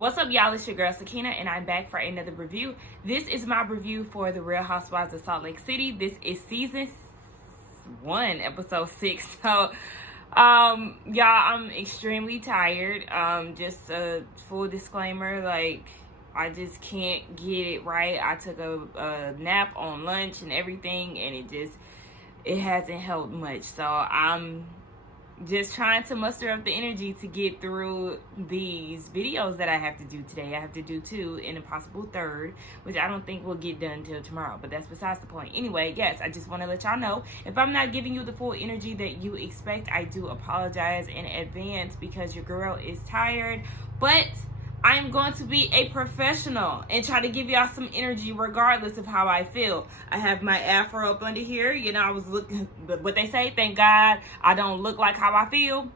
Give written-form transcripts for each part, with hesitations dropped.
What's up, y'all? It's your girl Sakina, and I'm back for another review. This is my review for The Real Housewives of Salt Lake City. This is season 1, episode 6. So, y'all, I'm extremely tired. Just a full disclaimer, like, I just can't get it right. I took a nap on lunch and everything, and it hasn't helped much. So I'm just trying to muster up the energy to get through these videos that I have to do today. I have to do 2 and a possible 3rd, which I don't think will get done until tomorrow, but that's besides the point. Anyway, yes, I just want to let y'all know, if I'm not giving you the full energy that you expect, I do apologize in advance because your girl is tired, but I'm going to be a professional and try to give y'all some energy regardless of how I feel. I have my afro up under here. You know, I was looking, but what they say, thank God I don't look like how I feel.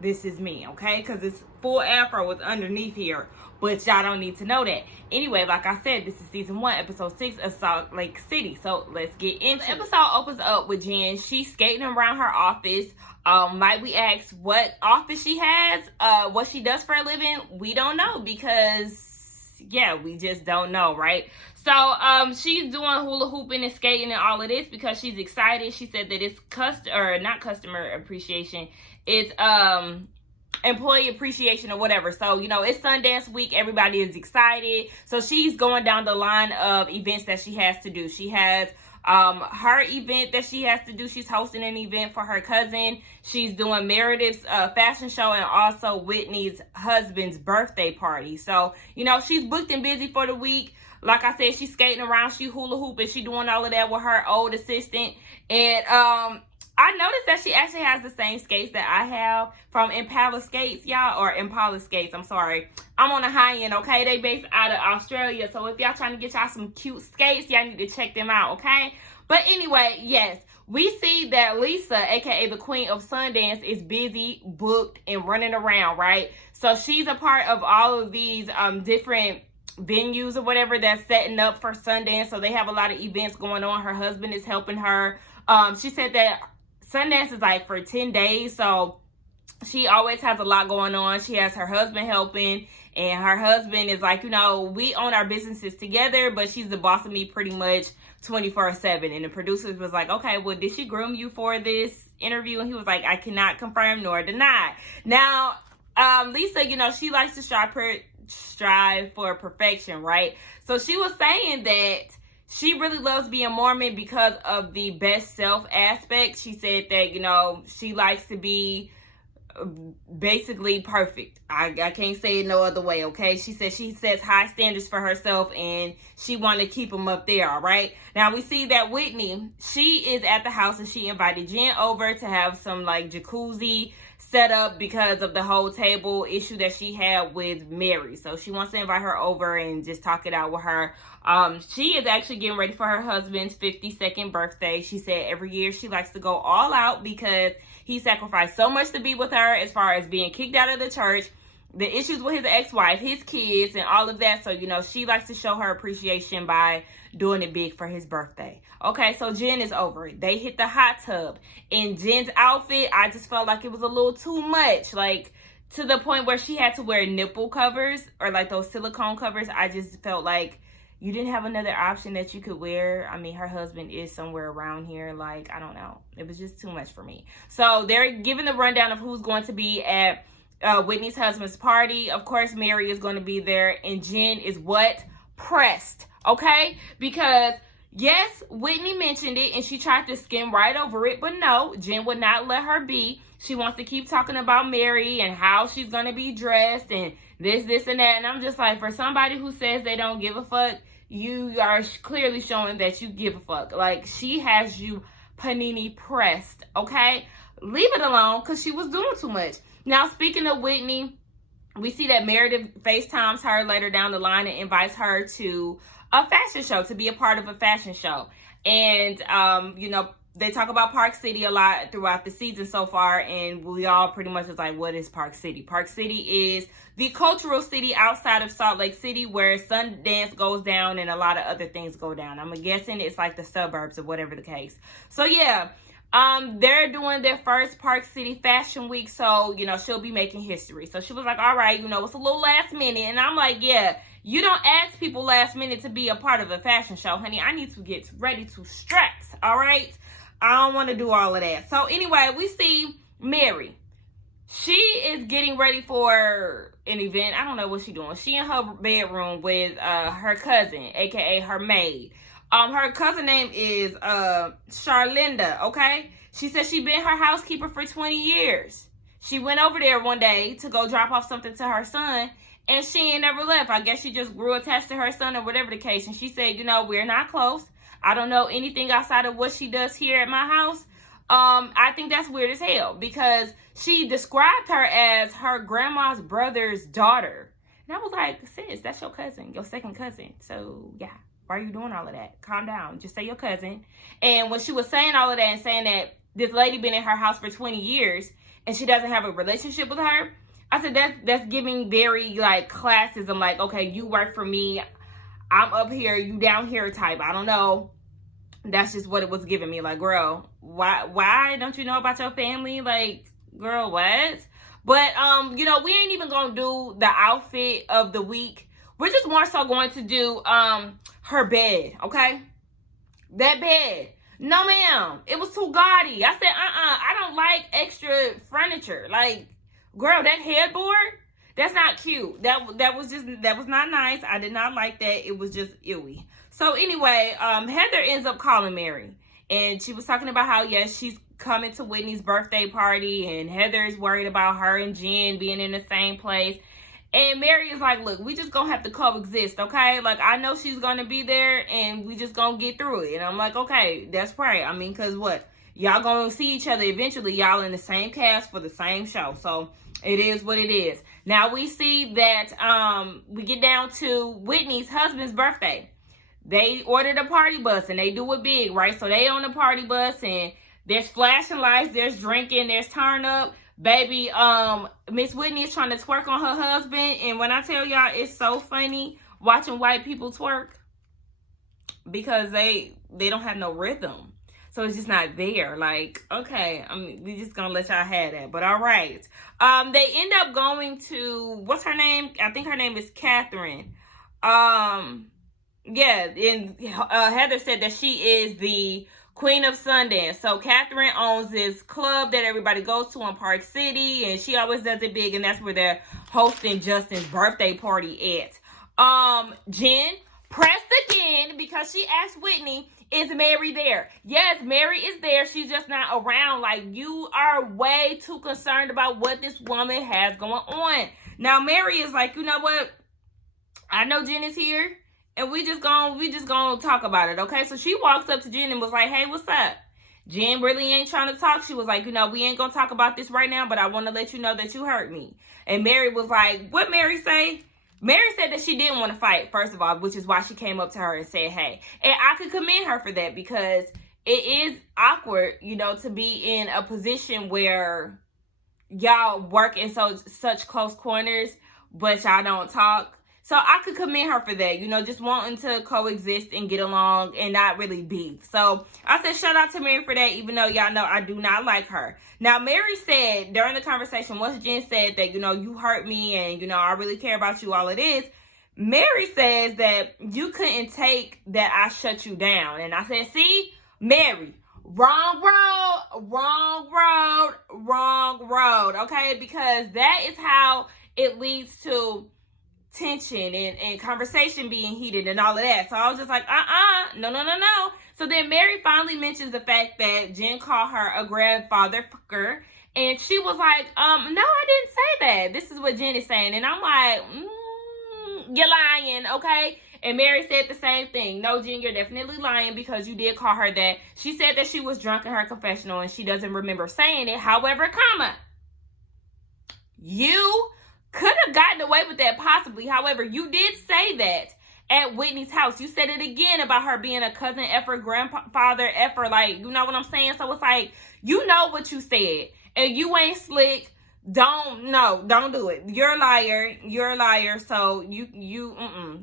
This is me, okay? Because this full afro is underneath here, but y'all don't need to know that. Anyway, like I said, this is season 1, episode 6 of Salt Lake City. So let's get into it. The episode opens up with Jen. She's skating around her office. Might we ask what office she has? What she does for a living? We don't know because, yeah, we just don't know, right? So, she's doing hula hooping and skating and all of this because she's excited. She said that it's not customer appreciation. It's, employee appreciation or whatever. So, you know, it's Sundance week. Everybody is excited. So she's going down the line of events that she has to do. She has her event that she has to do. She's hosting an event for her cousin. She's doing Meredith's fashion show and also Whitney's husband's birthday party. So, you know, she's booked and busy for the week. Like I said, she's skating around, she hula hooping, she doing all of that with her old assistant. And I noticed that she actually has the same skates that I have from Impala Skates, y'all, or Impala Skates, I'm sorry. I'm on the high end, okay? They based out of Australia, so if y'all trying to get y'all some cute skates, y'all need to check them out, okay? But anyway, yes, we see that Lisa, aka the Queen of Sundance, is busy, booked, and running around, right? So she's a part of all of these different venues or whatever that's setting up for Sundance. So they have a lot of events going on. Her husband is helping her. She said that Sundance is like for 10 days, so she always has a lot going on. She has her husband helping, and her husband is like, you know, we own our businesses together, but she's the boss of me pretty much 24/7. And the producers was like, okay, well, did she groom you for this interview? And he was like, I cannot confirm nor deny. Now, Lisa, you know, she likes to strive for perfection, right? So she was saying that she really loves being Mormon because of the best self aspect. She said that, you know, she likes to be basically perfect. I can't say it no other way, okay? She said she sets high standards for herself and she wanted to keep them up there, all right? Now we see that Whitney, she is at the house and she invited Jen over to have some like jacuzzi set up because of the whole table issue that she had with Mary. So she wants to invite her over and just talk it out with her. She is actually getting ready for her husband's 52nd birthday. She said every year she likes to go all out because he sacrificed so much to be with her, as far as being kicked out of the church, the issues with his ex-wife, his kids, and all of that. So, you know, she likes to show her appreciation by doing it big for his birthday. Okay, so Jen is over it. They hit the hot tub. In Jen's outfit, I just felt like it was a little too much. Like, to the point where she had to wear nipple covers or like those silicone covers. I just felt like you didn't have another option that you could wear. I mean, her husband is somewhere around here. Like, I don't know. It was just too much for me. So they're giving the rundown of who's going to be at Whitney's husband's party. Of course, Mary is going to be there. And Jen is what? Pressed. Okay? Because, yes, Whitney mentioned it and she tried to skim right over it. But no, Jen would not let her be. She wants to keep talking about Mary and how she's going to be dressed and this, and that. And I'm just like, for somebody who says they don't give a fuck, you are clearly showing that you give a fuck. Like, she has you panini pressed, okay? Leave it alone because she was doing too much. Now, speaking of Whitney, we see that Meredith FaceTimes her later down the line and invites her to a fashion show, to be a part of a fashion show. And, you know, they talk about Park City a lot throughout the season so far, and we all pretty much is like, what is Park City? Park City is the cultural city outside of Salt Lake City where Sundance goes down and a lot of other things go down. I'm guessing it's like the suburbs or whatever the case. So yeah, They're doing their first Park City Fashion Week, so, you know, she'll be making history. So she was like, all right, you know, it's a little last minute. And I'm like, yeah, you don't ask people last minute to be a part of a fashion show, honey. I need to get ready to strut, all right? I don't want to do all of that. So anyway, we see Mary. She is getting ready for an event. I don't know what she's doing. She in her bedroom with her cousin, aka her maid. Her cousin name is Charlinda, okay? She said she been her housekeeper for 20 years. She went over there one day to go drop off something to her son, and she ain't never left. I guess she just grew attached to her son or whatever the case. And she said, you know, we're not close. I don't know anything outside of what she does here at my house. I think that's weird as hell because she described her as her grandma's brother's daughter. And I was like, sis, that's your cousin, your second cousin. So, yeah. Why are you doing all of that? Calm down. Just say your cousin. And when she was saying all of that and saying that this lady been in her house for 20 years and she doesn't have a relationship with her, I said that's giving very like classism. Like, okay, you work for me. I'm up here, you down here type. I don't know. That's just what it was giving me. Like, girl, why don't you know about your family? Like, girl, what? But, you know, we ain't even gonna do the outfit of the week. We're just more so going to do her bed, okay? That bed. No, ma'am. It was too gaudy. I said, I don't like extra furniture. Like, girl, that headboard, that's not cute. That was not nice. I did not like that. It was just ewy. So anyway, Heather ends up calling Mary. And she was talking about how, yes, she's coming to Whitney's birthday party. And Heather is worried about her and Jen being in the same place. And Mary is like, look, we just gonna have to coexist, okay? Like, I know she's gonna be there, and we just gonna get through it. And I'm like, okay, that's right. I mean, because what? Y'all gonna see each other eventually. Y'all in the same cast for the same show. So, it is what it is. Now, we see that we get down to Whitney's husband's birthday. They ordered a party bus, and they do it big, right? So, they on the party bus, and there's flashing lights, there's drinking, there's turn up. Baby, Miss Whitney is trying to twerk on her husband. And when I tell y'all, it's so funny watching white people twerk because they don't have no rhythm. So it's just not there. Like, okay, I mean, we just gonna let y'all have that. But all right. They end up going to, what's her name? I think her name is Catherine. Yeah, and Heather said that she is the Queen of Sundance. So Catherine owns this club that everybody goes to in Park City, and she always does it big, and that's where they're hosting Justin's birthday party at. Jen pressed again because she asked Whitney, is Mary there? Yes, Mary is there. She's just not around. Like, you are way too concerned about what this woman has going on. Now, Mary is like, you know what? I know Jen is here. And we just gonna talk about it, okay? So she walks up to Jen and was like, hey, what's up? Jen really ain't trying to talk. She was like, you know, we ain't gonna talk about this right now, but I want to let you know that you hurt me. And Mary was like, what Mary say? Mary said that she didn't want to fight, first of all, which is why she came up to her and said, hey. And I could commend her for that because it is awkward, you know, to be in a position where y'all work in such close corners, but y'all don't talk. So I could commend her for that, you know, just wanting to coexist and get along and not really beef. So I said shout out to Mary for that, even though y'all know I do not like her. Now, Mary said during the conversation, once Jen said that, you know, you hurt me and, you know, I really care about you, all it is, Mary says that you couldn't take that I shut you down. And I said, see, Mary, wrong road, okay? Because that is how it leads to tension and conversation being heated and all of that. So I was just like, no. So then Mary finally mentions the fact that Jen called her a grandfather fucker. And she was like, no, I didn't say that. This is what Jen is saying. And I'm like, you're lying, okay? And Mary said the same thing. No, Jen, you're definitely lying because you did call her that. She said that she was drunk in her confessional and she doesn't remember saying it. However, you could have gotten away with that possibly. However, you did say that at Whitney's house. You said it again about her being a cousin effer, grandfather effer. Like, you know what I'm saying? So it's like, you know what you said. And you ain't slick. Don't do it. You're a liar. So you.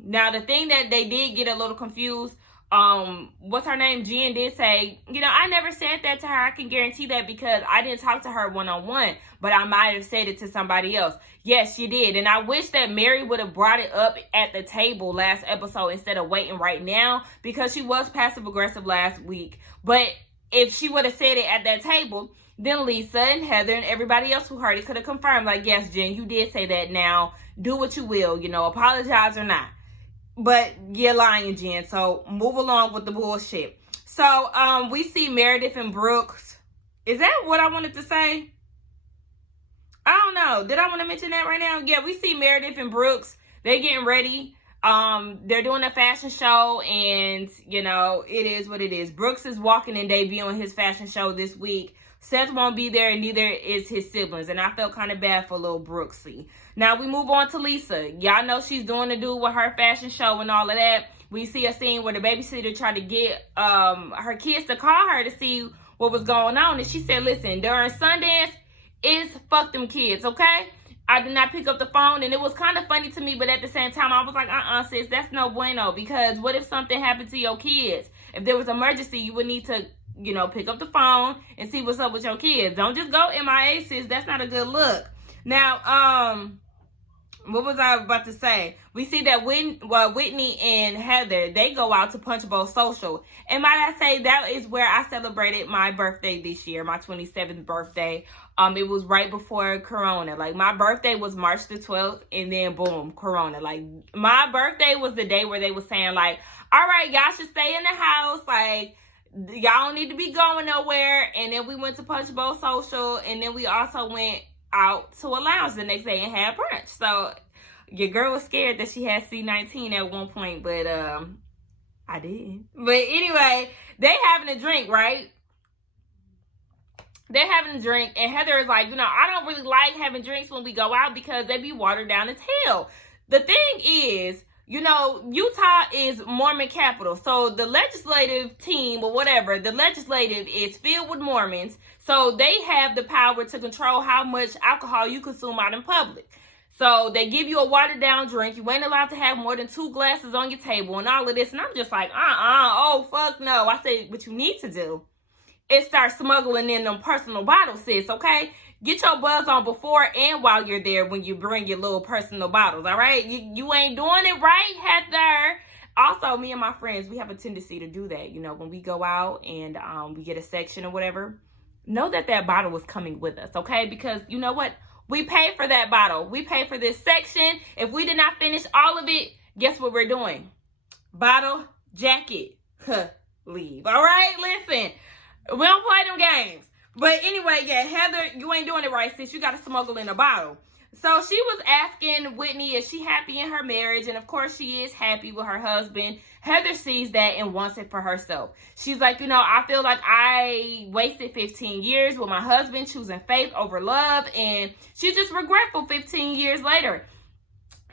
Now, the thing that they did get a little confused What's her name? Jen did say, I never said that to her. I can guarantee that because I didn't talk to her one-on-one, but I might have said it to somebody else. Yes, you did. And I wish that Mary would have brought it up at the table last episode instead of waiting right now, because she was passive-aggressive last week. But if she would have said it at that table, then Lisa and Heather and everybody else who heard it could have confirmed, like, yes, Jen, you did say that. Now, do what you will, apologize or not. But you're lying, Jen. So move along with the bullshit. So we see Meredith and Brooks. Is that what I wanted to say? I don't know. Did I want to mention that right now? Yeah, we see Meredith and Brooks. They're getting ready. They're doing a fashion show, and it is what it is. Brooks is walking and debuting his fashion show this week. Seth won't be there, and neither is his siblings. And I felt kind of bad for little Brooksy. Now we move on to Lisa. Y'all know she's doing the do with her fashion show and all of that. We see a scene where the babysitter tried to get her kids to call her to see what was going on. And she said, listen, during Sundance, it's fuck them kids, okay? I did not pick up the phone, and it was kind of funny to me, but at the same time, I was like, sis, that's no bueno, because what if something happened to your kids? If there was an emergency, you would need to, pick up the phone and see what's up with your kids. Don't just go MIA, sis. That's not a good look. Now, what was I about to say? We see that Whitney and Heather, they go out to Punch Bowl Social. And might I say, that is where I celebrated my birthday this year, my 27th birthday. It was right before Corona. Like, my birthday was March the 12th, and then boom, Corona. Like, my birthday was the day where they were saying, like, all right, y'all should stay in the house. Like, y'all don't need to be going nowhere. And then we went to Punch Bowl Social, and then we also went out to a lounge the next day and had brunch. So your girl was scared that she had C19 at one point, but I didn't. But anyway, they having a drink, right? They're having a drink, and Heather is like, I don't really like having drinks when we go out because they be watered down as hell. The thing is, Utah is Mormon capital. So the legislative team or whatever, the legislative is filled with Mormons. So they have the power to control how much alcohol you consume out in public. So they give you a watered down drink. You ain't allowed to have more than 2 glasses on your table and all of this. And I'm just like, oh, fuck no. I said, what you need to do is start smuggling in them personal bottles, sis, okay? Get your buzz on before and while you're there when you bring your little personal bottles, all right? You ain't doing it right, Heather. Also, me and my friends, we have a tendency to do that. When we go out and we get a section or whatever, know that bottle is coming with us, okay? Because you know what? We pay for that bottle. We pay for this section. If we did not finish all of it, guess what we're doing? Bottle, jacket, leave, all right? Listen, we don't play them games. But anyway, yeah, Heather, you ain't doing it right, sis. You got to smuggle in a bottle. So she was asking Whitney, is she happy in her marriage? And of course she is happy with her husband. Heather sees that and wants it for herself. She's like, I feel like I wasted 15 years with my husband choosing faith over love. And she's just regretful 15 years later.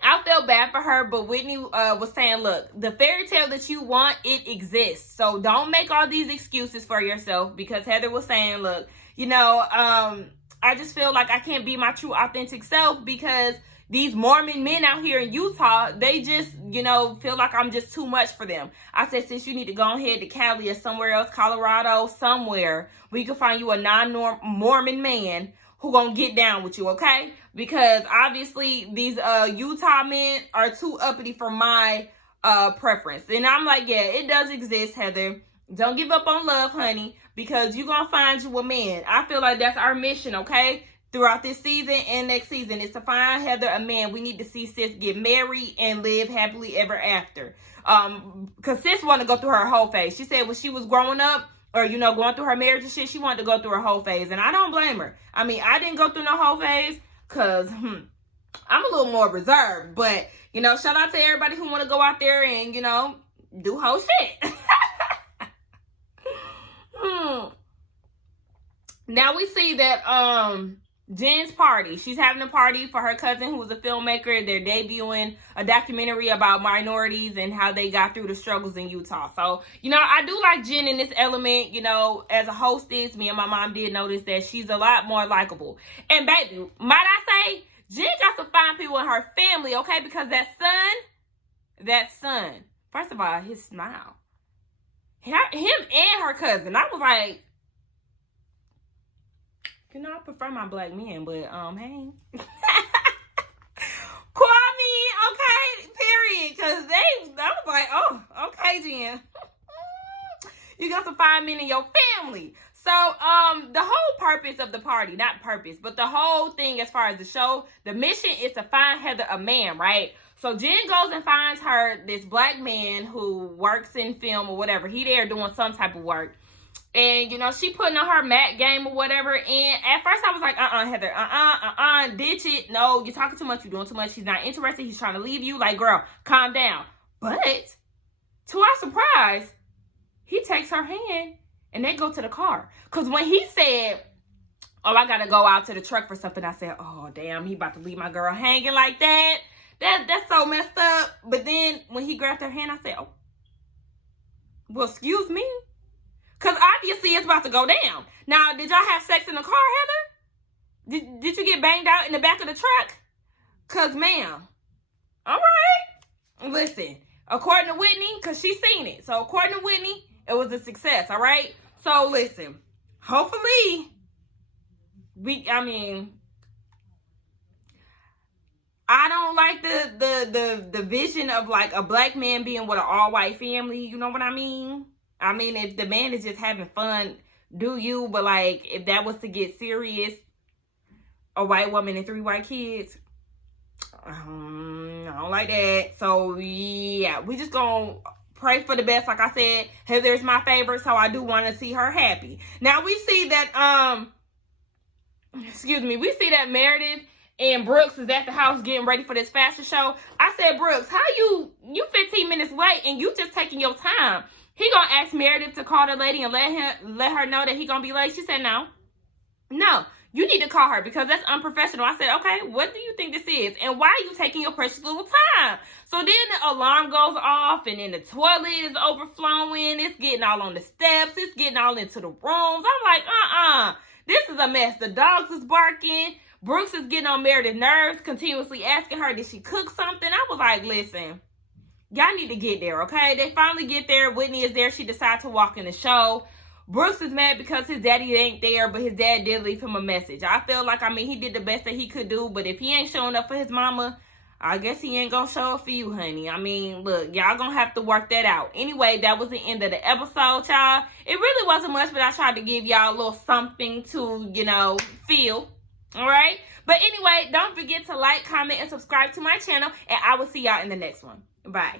I felt bad for her, but Whitney was saying, look, the fairy tale that you want, it exists. So don't make all these excuses for yourself, because Heather was saying, look, I just feel like I can't be my true authentic self because these Mormon men out here in Utah, they just, feel like I'm just too much for them. I said, sis, you need to go ahead to Cali or somewhere else, Colorado, somewhere where you can find you a non-Mormon man who gonna get down with you, okay? Because obviously these Utah men are too uppity for my preference. And I'm like, yeah, it does exist, Heather. Don't give up on love, honey, because you're gonna find you a man. I feel like that's our mission, okay? Throughout this season and next season is to find Heather a man. We need to see sis get married and live happily ever after. Because sis wanted to go through her whole phase. She said when she was growing up, or, going through her marriage and shit, she wanted to go through her whole phase. And I don't blame her. I mean, I didn't go through no whole phase because I'm a little more reserved. But, shout out to everybody who want to go out there and, do whole shit. Now we see that Jen's party. She's having a party for her cousin who was a filmmaker. They're debuting a documentary about minorities and how they got through the struggles in Utah. So, I do like Jen in this element. As a hostess, me and my mom did notice that she's a lot more likable. And baby, might I say, Jen got some fine people in her family, okay? Because that son, first of all, his smile. him and her cousin. I was like, you know, I prefer my black men, but hey. Kwame, okay, period. Cause I was like, oh, okay, Jen. You got some fine men in your family. So, the whole purpose of the party, not purpose, but the whole thing as far as the show, the mission is to find Heather a man, right? So Jen goes and finds her this black man who works in film or whatever. He there doing some type of work. And, you know, she putting on her mat game or whatever. And at first I was like, Heather, ditch it. No, you're talking too much. You're doing too much. He's not interested. He's trying to leave you. Like, girl, calm down. But to our surprise, he takes her hand and they go to the car. Because when he said, oh, I got to go out to the truck for something, I said, oh, damn, he about to leave my girl hanging like that. That's so messed up. But then when he grabbed her hand, I said, oh, well, excuse me. Because obviously it's about to go down. Now, did y'all have sex in the car, Heather? Did you get banged out in the back of the truck? Because, ma'am, all right. Listen, according to Whitney, because she's seen it. So, according to Whitney, it was a success, all right? So, listen, hopefully, I don't like the vision of like a black man being with an all-white family. You know what I mean? I mean, if the man is just having fun, do you? But like, if that was to get serious, a white woman and 3 white kids, I don't like that. So yeah, we just gonna pray for the best. Like I said, Heather's my favorite, so I do want to see her happy. Now we see that we see that Meredith and Brooks is at the house getting ready for this fashion show. I said, Brooks, how you 15 minutes late and you just taking your time? He gonna ask Meredith to call the lady and let her know that he gonna be late. She said no. No, you need to call her because that's unprofessional. I said, okay, what do you think this is? And why are you taking your precious little time? So then the alarm goes off and then the toilet is overflowing. It's getting all on the steps. It's getting all into the rooms. I'm like, this is a mess. The dogs is barking. Brooks is getting on Meredith's nerves, continuously asking her, did she cook something? I was like, listen, y'all need to get there, okay? They finally get there. Whitney is there. She decides to walk in the show. Brooks is mad because his daddy ain't there, but his dad did leave him a message. I feel like, he did the best that he could do, but if he ain't showing up for his mama, I guess he ain't gonna show up for you, honey. Look, y'all gonna have to work that out. Anyway, that was the end of the episode, y'all. It really wasn't much, but I tried to give y'all a little something to, feel. All right? But anyway, don't forget to like, comment, and subscribe to my channel, and I will see y'all in the next one. Bye.